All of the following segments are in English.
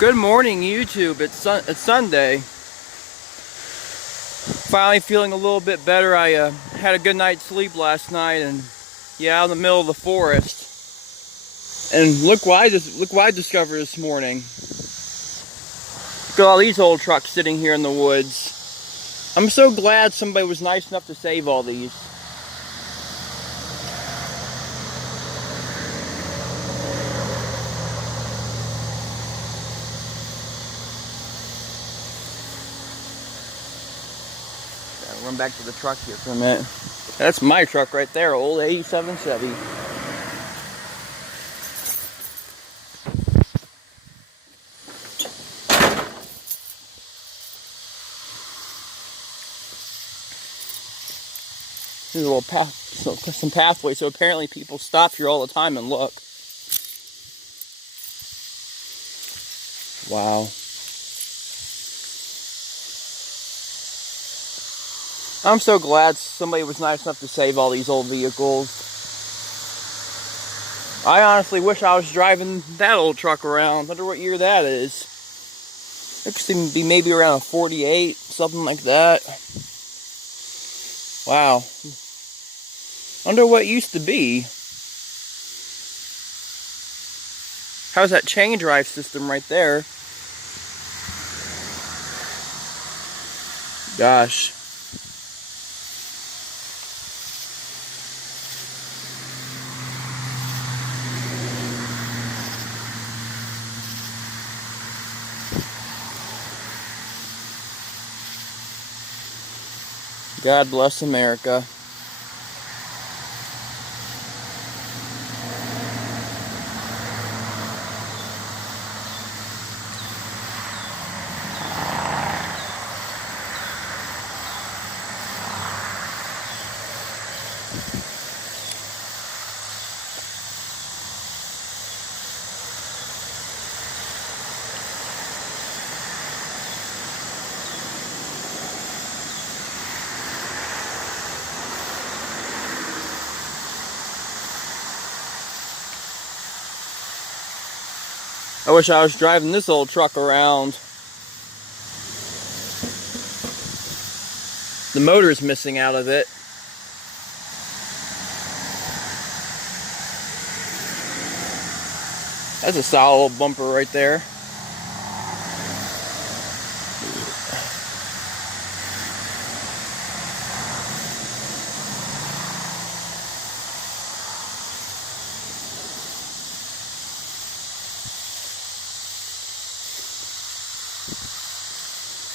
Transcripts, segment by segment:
Good morning, YouTube. It's Sunday. Finally feeling a little bit better. I had a good night's sleep last night, and yeah, out in the middle of the forest. And look what I discovered this morning. Look at all these old trucks sitting here in the woods. I'm so glad somebody was nice enough to save all these. I'll run back to the truck here for a minute. That's my truck right there, old 87 Chevy. There's a little path, some pathway, so apparently people stop here all the time and look. Wow. I'm so glad somebody was nice enough to save all these old vehicles. I honestly wish I was driving that old truck around. I wonder what year that is. It could be maybe around a 48, something like that. Wow. Wonder what it used to be. How's that chain drive system right there? Gosh. God bless America. I wish I was driving this old truck around. The motor's missing out of it. That's a solid old bumper right there.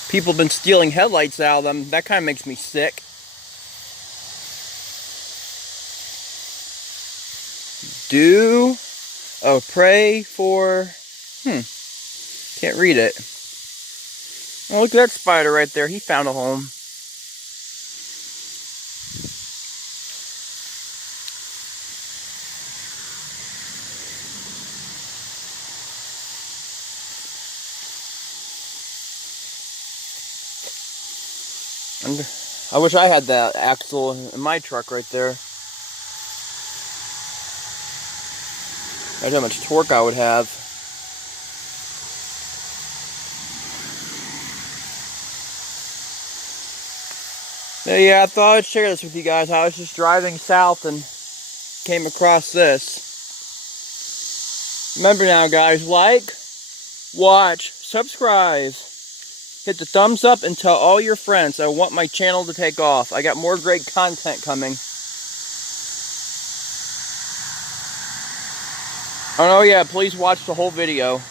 People have been stealing headlights out of them. That kind of makes me sick. Pray for... Can't read it. Oh, look at that spider right there. He found a home. And I wish I had that axle in my truck right there. Imagine how much torque I would have. Yeah, I thought I'd share this with you guys. I was just driving south and came across this. Remember now, guys, like, watch, subscribe, hit the thumbs up, and tell all your friends I want my channel to take off. I got more great content coming. Oh yeah, please watch the whole video.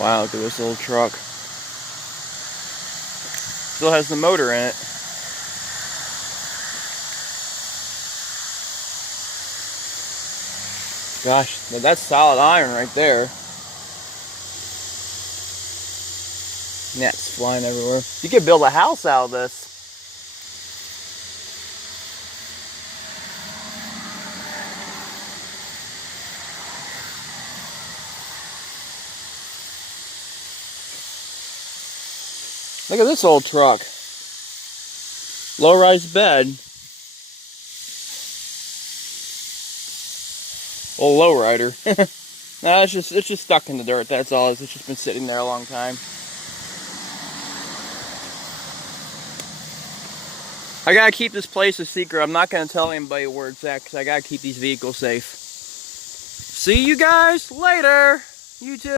Wow, look at this little truck. Still has the motor in it. Gosh, that's solid iron right there. Nets flying everywhere. You could build a house out of this. Look at this old truck. Low-rise bed. Old lowrider. No, it's just stuck in the dirt. That's all. It's just been sitting there a long time. I gotta keep this place a secret. I'm not gonna tell anybody where it's at because I gotta keep these vehicles safe. See you guys later. You too.